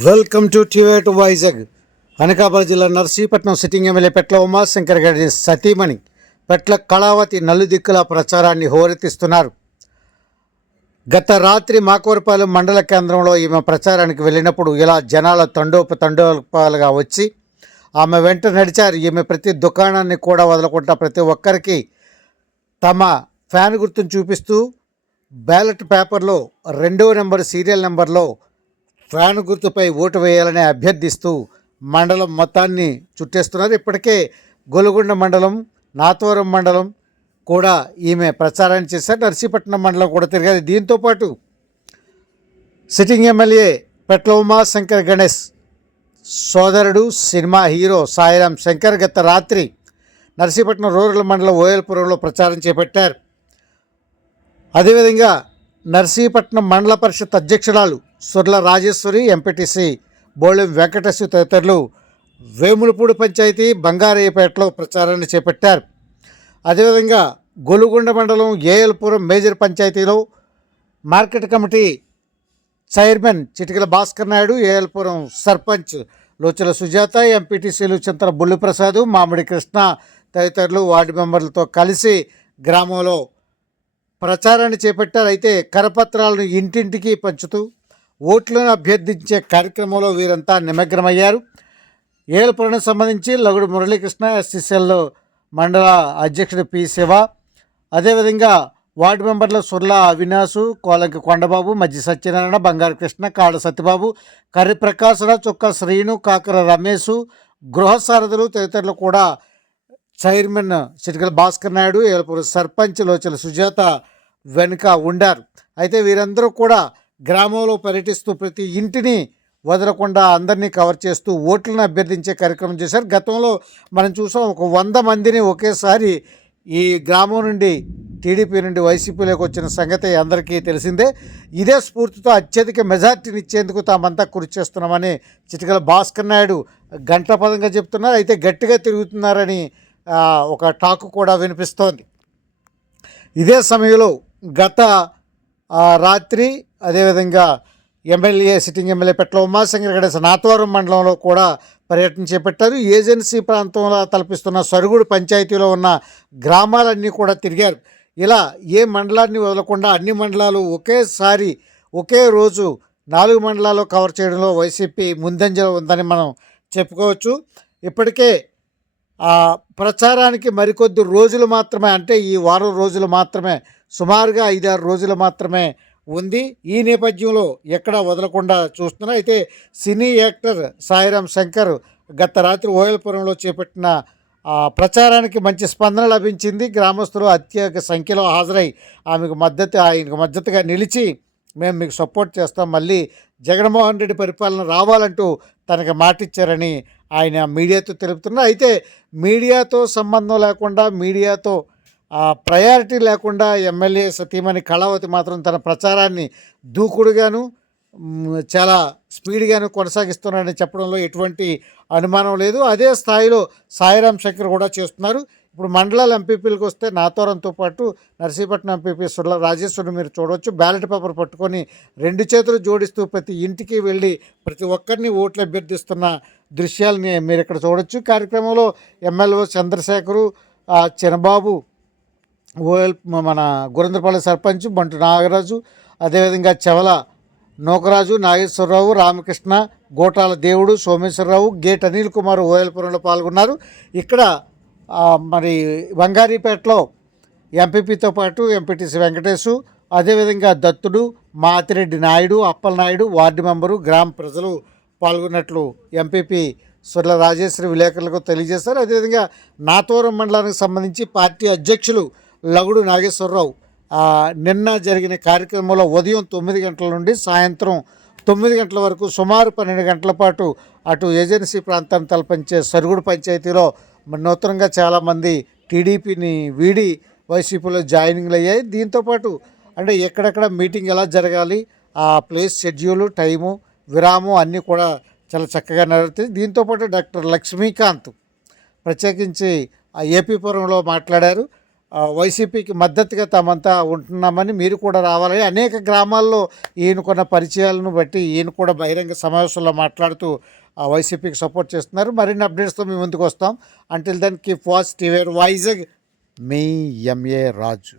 Welcome to టివేట్ వైజాగ్. అనకాపల్లి జిల్లా Narsipatnam sitting MLA Petla Umashankar గారి సతీమణి పెట్ల కళావతి నలుదిక్కుల ప్రచారాన్ని హోరెత్తిస్తున్నారు. గత రాత్రి మాకూరపాలెం మండల కేంద్రంలో ఈమె ప్రచారానికి వెళ్ళినప్పుడు ఇలా జనాల తండోప తండోపాలుగా వచ్చి ఆమె వెంట నడిచారు. ఈమె ప్రతి దుకాణాన్ని కూడా వదలకుండా ప్రతి ఒక్కరికి తమ ఫ్యాన్ గుర్తును చూపిస్తూ బ్యాలెట్ పేపర్లో రెండవ నెంబర్ సీరియల్ నెంబర్లో ఫ్యాన్ గుర్తుపై ఓటు వేయాలని అభ్యర్థిస్తూ మండలం మొత్తాన్ని చుట్టేస్తున్నారు. ఇప్పటికే గొలుగొండ మండలం నాతవరం మండలం కూడా ఈమె ప్రచారాన్ని చేశారు. నర్సీపట్నం మండలం కూడా తిరిగారు. దీంతోపాటు సిట్టింగ్ ఎమ్మెల్యే పెట్లోమా శంకర్ గణేష్ సోదరుడు సినిమా హీరో సాయిరాం శంకర్ గత రాత్రి నర్సీపట్నం రూరల్ మండలం ఓయల్పురంలో ప్రచారం చేపట్టారు. అదేవిధంగా నర్సీపట్నం మండల పరిషత్ అధ్యక్షురాలు సుర్ల రాజేశ్వరి ఎంపీటీసీ బోళెం వెంకటేశ్వర తదితరులు వేములపూడి పంచాయతీ బంగారయ్యపేటలో ప్రచారాన్ని చేపట్టారు. అదేవిధంగా గొలుగొండ మండలం ఏఎల్పురం మేజర్ పంచాయతీలో market committee chairman Chitikala Bhaskar Naidu ALPuram sarpanch Lochala Sujatha ఎంపీటీసీలు చింతల బుల్లిప్రసాద్ మామిడి కృష్ణ తదితరులు వార్డు మెంబర్లతో కలిసి గ్రామంలో ప్రచారాన్ని చేపట్టారు. అయితే కరపత్రాలను ఇంటింటికి పంచుతూ ఓట్లను అభ్యర్థించే కార్యక్రమంలో వీరంతా నిమగ్నమయ్యారు. ఏలపురానికి సంబంధించి లగుడు మురళీకృష్ణ ఎస్సీసీఎల్ మండల అధ్యక్షుడు పి శివ అదేవిధంగా వార్డు మెంబర్ల సుర్ల అవినాసు కోలంకి కొండబాబు మధ్య సత్యనారాయణ బంగారు కృష్ణ కాడ సత్యబాబు కర్రి ప్రకాశరావు చుక్క శ్రీను కాకర రమేష్ గృహ సారథులు తదితరులు కూడా చైర్మన్ చిటికల భాస్కర్ నాయుడు ఏలపూరు సర్పంచ్ లోచల సుజాత వెనుక ఉండారు. అయితే వీరందరూ కూడా గ్రామంలో పర్యటిస్తూ ప్రతి ఇంటిని వదలకుండా అందరినీ కవర్ చేస్తూ ఓట్లను అభ్యర్థించే కార్యక్రమం చేశారు. గతంలో మనం చూసాం ఒక వంద మందిని ఒకేసారి ఈ గ్రామం నుండి టీడీపీ నుండి వైసీపీలోకి వచ్చిన సంగతి అందరికీ తెలిసిందే. ఇదే స్ఫూర్తితో అత్యధిక మెజార్టీని ఇచ్చేందుకు తామంతా కృషి చేస్తున్నామని చిటికల భాస్కర్ నాయుడు గంటపదంగా చెప్తున్నారు. అయితే గట్టిగా తిరుగుతున్నారని ఒక టాక్ కూడా వినిపిస్తోంది. ఇదే సమయంలో గత రాత్రి అదేవిధంగా MLA sitting MLA Petla Umashankar Ganesh Nathavaram మండలంలో కూడా పర్యటన చేపట్టారు. ఏజెన్సీ ప్రాంతంలో తలపిస్తున్న సరుగుడు పంచాయతీలో ఉన్న గ్రామాలన్నీ కూడా తిరిగారు. ఇలా ఏ మండలాన్ని వదలకుండా అన్ని మండలాలు ఒకేసారి ఒకే రోజు నాలుగు మండలాలు కవర్ చేయడంలో వైసీపీ ముందంజలో ఉందని మనం చెప్పుకోవచ్చు. ఇప్పటికే ప్రచారానికి మరికొద్ది రోజులు మాత్రమే అంటే ఈ వారం రోజులు మాత్రమే సుమారుగా ఐదారు రోజులు మాత్రమే ఉంది. ఈ నేపథ్యంలో ఎక్కడా వదలకుండా చూస్తున్నా. అయితే సినీ యాక్టర్ సాయిరామ్ శంకర్ గత రాత్రి ఓయల్పురంలో చేపట్టిన ప్రచారానికి మంచి స్పందన లభించింది. గ్రామస్తులు అత్యధిక సంఖ్యలో హాజరై ఆమెకు మద్దతు ఆయనకు మద్దతుగా నిలిచి మేము మీకు సపోర్ట్ చేస్తాం. మళ్ళీ జగన్మోహన్ రెడ్డి పరిపాలన రావాలంటూ తనకు మాటిచ్చారని ఆయన మీడియాతో తెలుపుతున్నారు. అయితే మీడియాతో సంబంధం లేకుండా మీడియాతో ప్రయారిటీ లేకుండా ఎమ్మెల్యే సతీమణి కళావతి మాత్రం తన ప్రచారాన్ని దూకుడుగాను చాలా స్పీడ్గాను కొనసాగిస్తున్నారని చెప్పడంలో ఎటువంటి అనుమానం లేదు. అదే స్థాయిలో సాయిరాం శంకర్ కూడా చేస్తున్నారు. ఇప్పుడు మండలాల ఎంపీపీలకు వస్తే నాతోరంతో పాటు నర్సీపట్నం ఎంపీపీ సుర్ల రాజేశ్వరుని మీరు చూడవచ్చు. బ్యాలెట్ పేపర్ పట్టుకొని రెండు చేతులు జోడిస్తూ ప్రతి ఇంటికి వెళ్ళి ప్రతి ఒక్కరిని ఓట్లు అభ్యర్థిస్తున్న దృశ్యాలని మీరు ఇక్కడ చూడవచ్చు కార్యక్రమంలో ఎమ్మెల్యే చంద్రశేఖరు చినబాబు ఓఎల్ మన గురేంద్రపల్లి సర్పంచ్ బంటు నాగరాజు అదేవిధంగా చెవల నూకరాజు నాగేశ్వరరావు రామకృష్ణ గోటాల దేవుడు సోమేశ్వరరావు గేట్ అనిల్ కుమార్ ఓయల్పురంలో పాల్గొన్నారు. ఇక్కడ మరి బంగారీపేటలో ఎంపీపీతో పాటు ఎంపీటీసీ వెంకటేశు అదేవిధంగా దత్తుడు మాతిరెడ్డి నాయుడు అప్పలనాయుడు వార్డు మెంబరు గ్రామ ప్రజలు పాల్గొన్నట్లు ఎంపీపీ సుర్ల రాజేశ్వరి విలేకరులకు తెలియజేశారు. అదేవిధంగా నాతోరం మండలానికి సంబంధించి పార్టీ అధ్యక్షులు లగుడు నాగేశ్వరరావు నిన్న జరిగిన కార్యక్రమంలో ఉదయం తొమ్మిది గంటల నుండి సాయంత్రం తొమ్మిది గంటల వరకు సుమారు పన్నెండు గంటల పాటు అటు ఏజెన్సీ ప్రాంతాన్ని తలపించే సరుగుడు పంచాయతీలో నూతనంగా చాలామంది టీడీపీని వీడి వైసీపీలో జాయినింగ్లు అయ్యాయి. దీంతోపాటు అంటే ఎక్కడెక్కడ మీటింగ్ ఎలా జరగాలి ఆ ప్లేస్ షెడ్యూలు టైము విరామం అన్నీ కూడా చాలా చక్కగా నెరవేరుతాయి. దీంతోపాటు డాక్టర్ లక్ష్మీకాంత్ ప్రత్యేకించి ఆ ఏపీ పురంలో మాట్లాడారు. వైసీపీకి మద్దతుగా తమంతా ఉంటున్నామని మీరు కూడా రావాలని అనేక గ్రామాల్లో ఈయనకున్న పరిచయాలను బట్టి ఈయన కూడా బహిరంగ సమావేశంలో మాట్లాడుతూ ఆ, వైసీపీకి సపోర్ట్ చేస్తున్నారు. మరిన్ని అప్డేట్స్తో మేము ముందుకు వస్తాం. Until then keep watch TV Vizag మీ ఎంఏ రాజు.